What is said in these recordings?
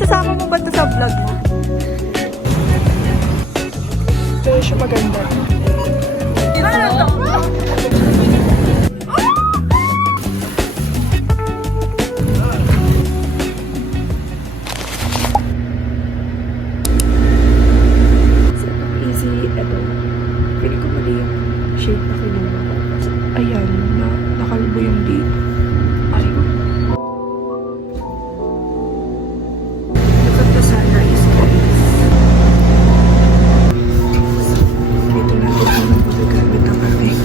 sasama mo ba ito sa vlog mo? Pero siya maganda. Ano to? Easy, eto. Pili ko mali yung shade na kinuha ko. Ayan, nakalbo yung dito. Ay, look at the sunrise, guys. Dito natin yung magagamit ang aking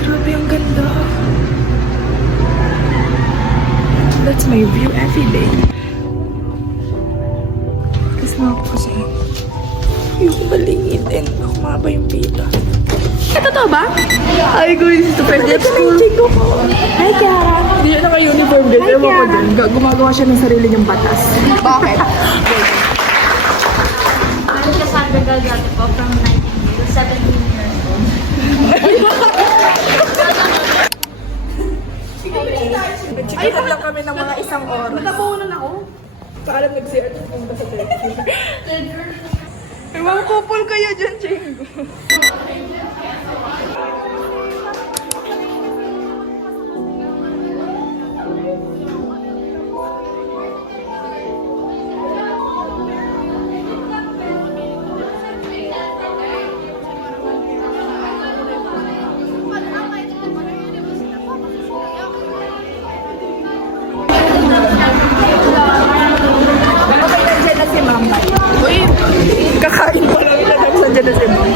grabe, ang ganda. That's my view every day. Kasi kasi yung balingin ako maba yung pita. Totoo ba? Ay, guys, ito pwede. Ito na yung chico ko. Hi, Kiara. Hindi siya naka-uniform din. Hi, Kiara. Gumagawa siya ng sarili niyang batas. Bakit? I'm Cassandra Galgado po from 19 to 17 years old. Nag-chicken lang kami ng mga isang oras. Natapunan ako. Paalam nag-CR kung ba sa television. Ewan, couple kayo dyan, Chingo. Uy, kakain pa lang siya tapos nandiyan na si Mom.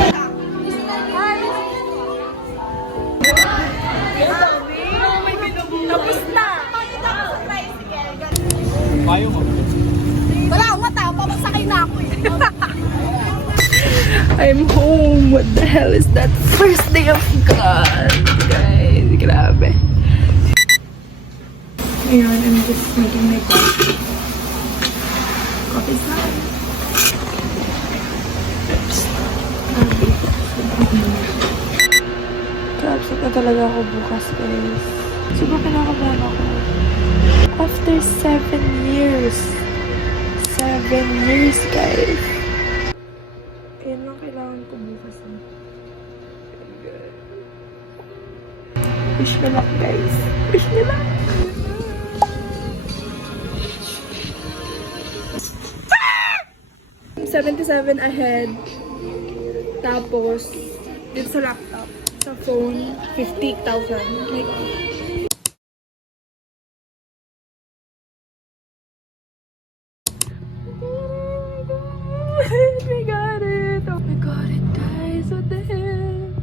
Tapos na! Wala akong mata, pamasakay na ako eh. I'm home. What the hell is that? First day of God. Guys, grabe. Ayun, I'm just making my coffee. Coffee time. Kapsat na talaga ako bukas, guys. Sobrang kinakabahan ako. After 7 years. 7 years, guys. Ayan lang kailangan ko bukas. Wish me luck, guys. Wish me luck. 77 ahead. Tapos, dito sa laptop, sa phone, 50,000. My God. We got it! Oh my God, it guys! What the hell?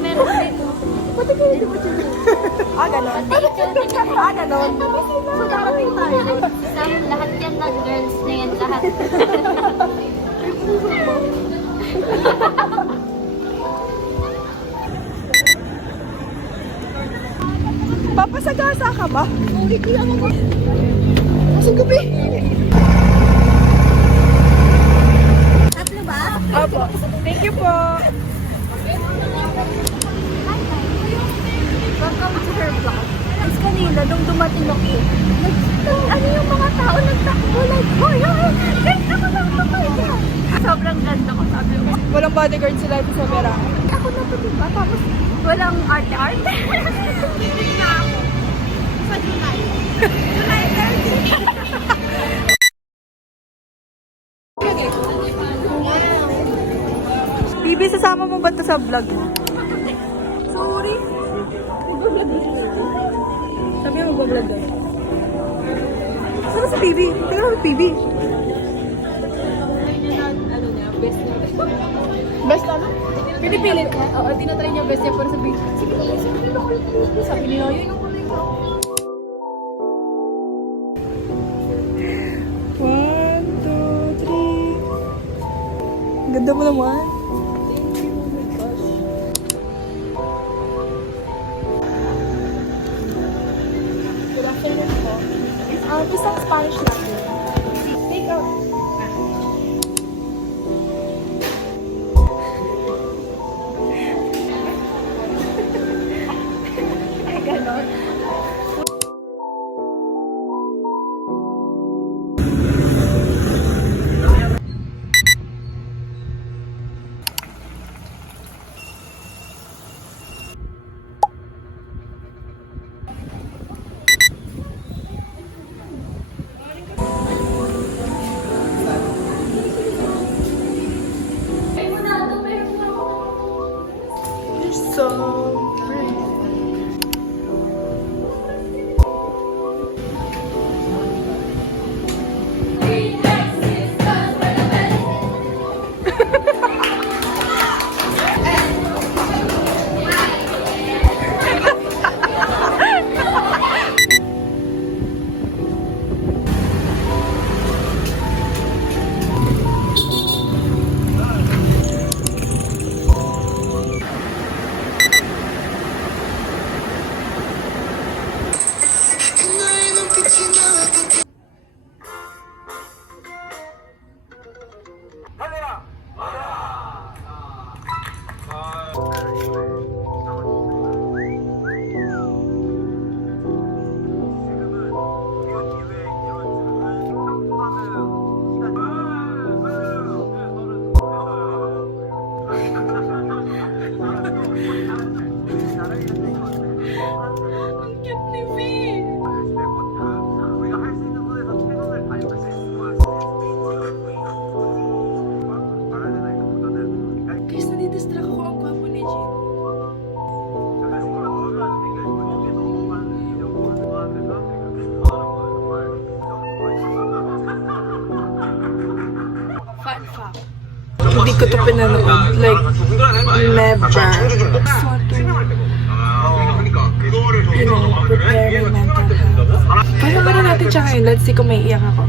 Meron din. Pati kayo, di ba dyan? Ganon. Ganon. So, darating tayo. Lahat yan na girls na yan, lahat. Papasagasa ka ba? Hindi ako ba? Masang gabi. Tatlo ba? Opo. Thank you po. Welcome to her vlog. Tapos kanina, nung dumating ako, ano yung mga tao nagtakbo, like, hoy, guys, ako lang ito. Sobrang ganda ko, sabi ko. Walang bodyguard sila ito sa Vera. Ako na ito, diba? Tapos, walang arte-arte. Hindi na ako. Sa July. July 30. Bibi, sasama mo ba ito sa vlog mo? Sorry. Sabi mo mag-vlog daw. Saan si Bibi? Tingnan mo si Bibi. Best ano? Pinipili ko. Oo, tinatry niya best niya para sabihin. Sige, sige, sabi niya, yun yung kulay ko. 1, 2, 3. Ang ganda mo naman. Thank you, oh my gosh. Good afternoon po. Isang Spanish lang. Take out. Hindi ko to pinanood. Like, never. So, prepare my mental health. Panoorin natin siya ngayon. Let's see kung may iyak ako.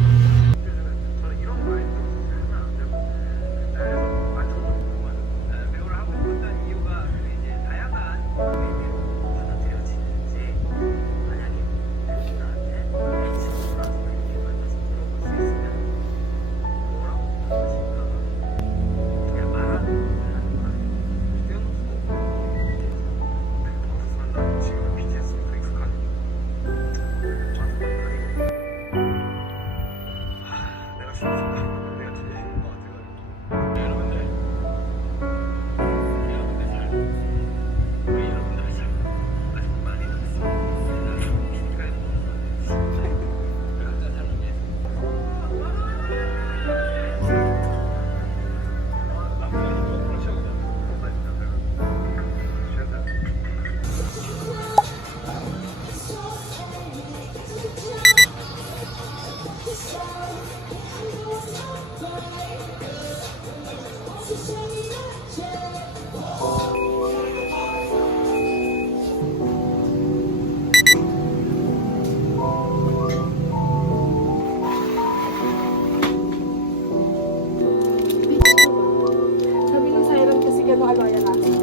Sabi ng Siren kasi gano'ng aloya natin.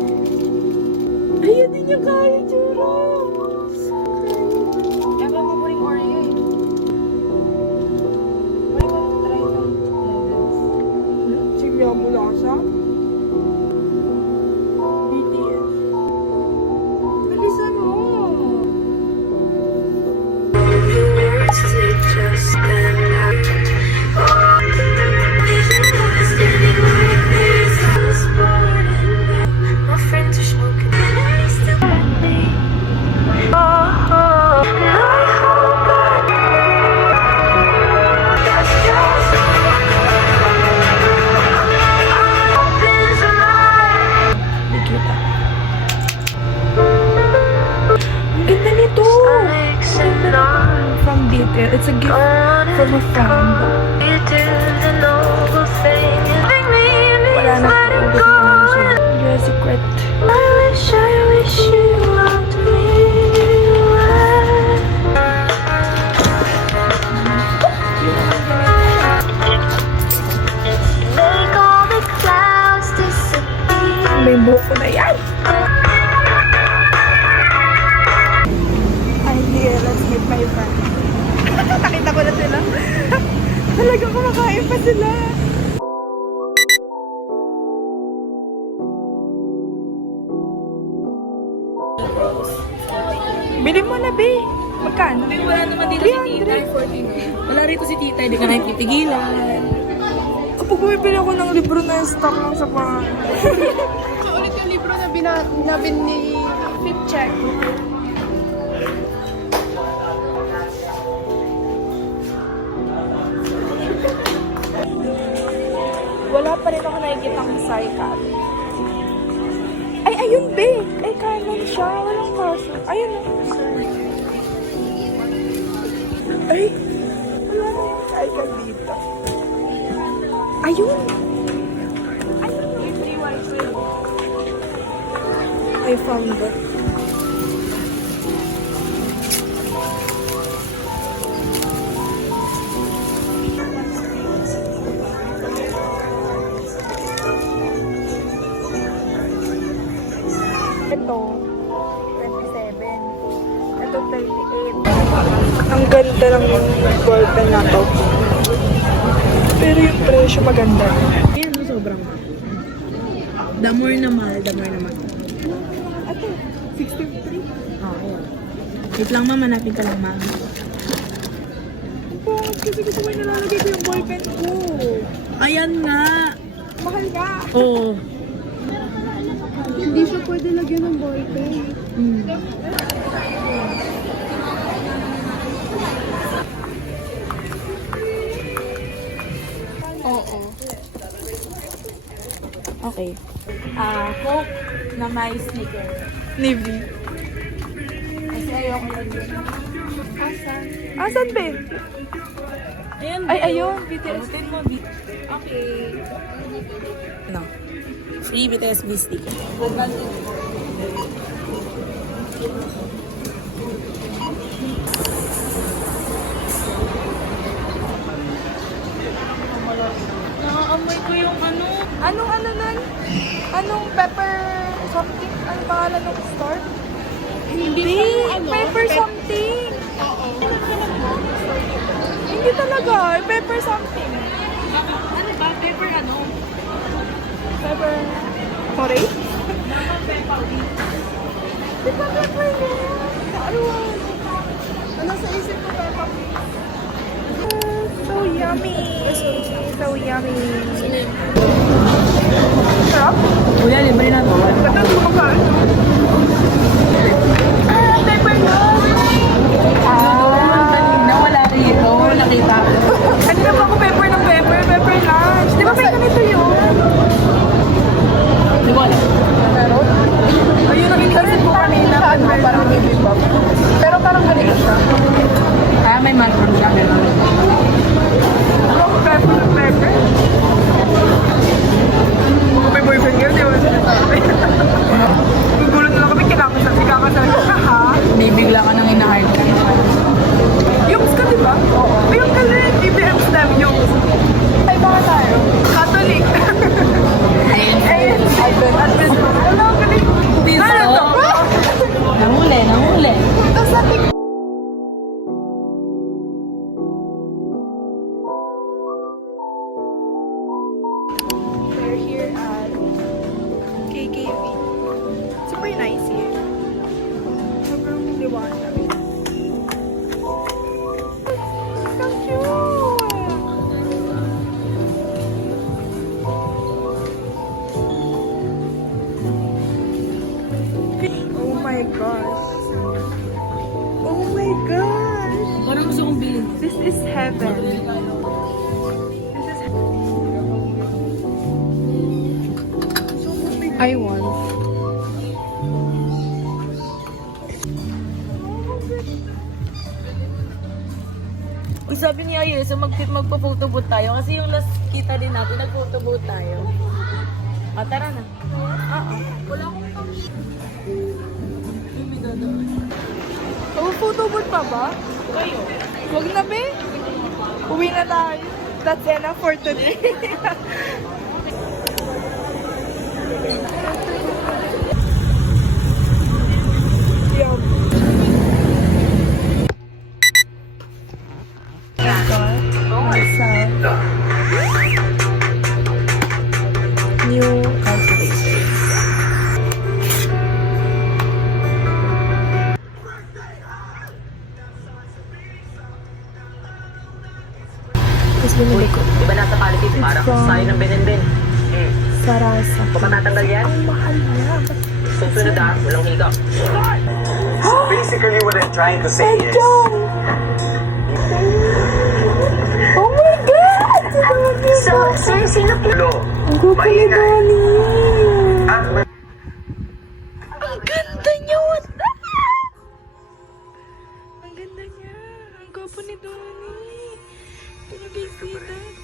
Ayun din yung kaya, Jura. Ewan mo rin Oreo eh. Why not try ng noodles? Sige, mula siya. BTS. Bilisan mo. Ganda nito! From detail. It's a gift from a friend. Wala na ito. You're a secret. I wish you loved me. Make all the clouds disappear. May buko na yan. Ay, sige. Let's meet my friend. Nakita ko na sila. Talagang kumakain pa sila. Bili mo na, be. Magkano? Wala naman dito si Tita, 14. Wala rito si Tita, hindi ka na ipitigilan. Kapag bumibili ako ng libro na yung stock lang sa bahay. Ulit yung libro na binabin ni Fit check. Wala pa rin ako nakikita ng cycle. Ay, ayun, be! Ay, kanan siya. Walang kaso. Ayun, oh. Ay! Wala na yung cycle dito. Ayun! Ayun! I found it. Ito, 27. Ito, 38. Ang ganda ng ballpen na to. Pero yung presyo maganda. Yan, sobrang mahal. The more na mahal, the more na mahal. Ito, 63. Ayan. Wait lang, ma'am. Hanapin ka lang, ma'am. Ang pangit kasi gusto ko yung nalalagay ko yung ballpen ko. Ayan nga. Mahal nga. Oo. Hindi siya pwede lagyan ng ballpen. Oo. Okay. Coke na may sneaker. Navy. Kasi ayoko lang yun. Asan, be? Ayan, Ay, ayun. BTS. Okay. No. Free BTS stick. Nakaamoy ko yung ano. Anong ano nun? Anong pepper something? Ano pangalan ng store? Hindi. Pepper something. Hindi talaga. Pepper something. Ano ba? Paper ano? Pepper... Corey? Di ba pepper na? Ano? Ano sa isip ko pepper? So yummy! So yummy! Sarap? Kuya, libre na to. Ganda sa kumakain. Pepper na! Nawala rito. Nakita ko. Ano ba ako pepper ng pepper? Pepper lunch. Di ba may ganito yun? Di ko alam. Ayun, nag-internet ko kanina. Ano, parang bibimbap. Pero parang ganito siya. Ah, may mushroom siya. Ano ako pepper ng pepper? Kung may boyfriend yun, di ba sinasabi? Gugulo na lang kami, kinakasal ka ha? Bibigla ka nang ina-hide. Yung ka, di ba? Oo. Ayun ka rin, BBM STEM yung. Ay, baka tayo. Catholic. Ayun. Ayun. Advent. Wala ka rin. Piso. Ano to? Nahuli, nahuli. Tapos natin. We're here at KKV. Super nice here. Sobrang liwanag. So cute! Oh my gosh. Oh my gosh. Parang gusto kong bilhin. This is heaven. This is I want. Sabi ni Ayes, magpa-photo booth tayo kasi yung last kita din natin, nag-photo booth tayo. Ah, tara na. Wala akong Oh, photo booth pa ba? kayo. Wag na be. Uwi na tayo. That's enough for today. Yum. New calculator. Tapos binili ko. Di ba nasa politics parang From- sayo ng benenben? Sarasa. Kung matatanggal yan, Ang mahal niya. susunod walang higap. Basically, what I'm trying to say is, Oh my God! Sino Lo, Ang gupo ni Donnie! at Ang ganda niya! What the? Ang ganda niya! Ang gupo ni Donnie! Can you guys see that?